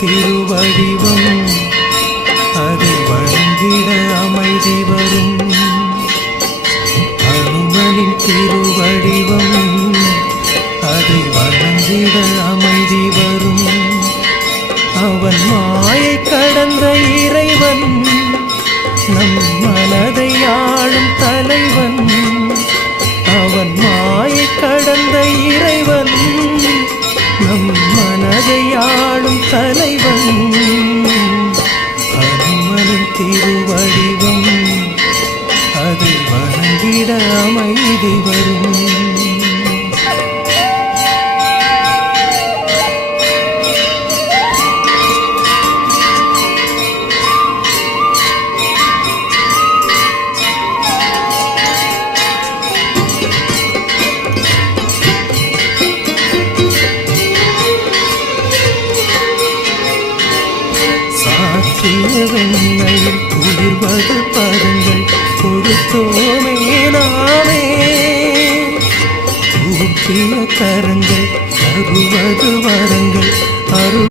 திருவடிவம் அதை வணங்கிட அமைதி வரும். அனுமனின் திருவடிவம் அதை வணங்கிட அமைதி வரும். அவன் மாயை கடந்த இறைவன் நம் மனதை ஆளும் தலைவன். அவன் மாயை கடந்த இறைவன் நம் மனதை ஆளும் தலைவன். அனுமனின் திருவடிவம் அதை வணங்கிட அமைதி வரும். வெண்ணையில் குளிர்வது பதங்கள் கொடுத்தோமே நாமே. ஊட்டிய கரங்கள் தருவது வரங்கள் அரு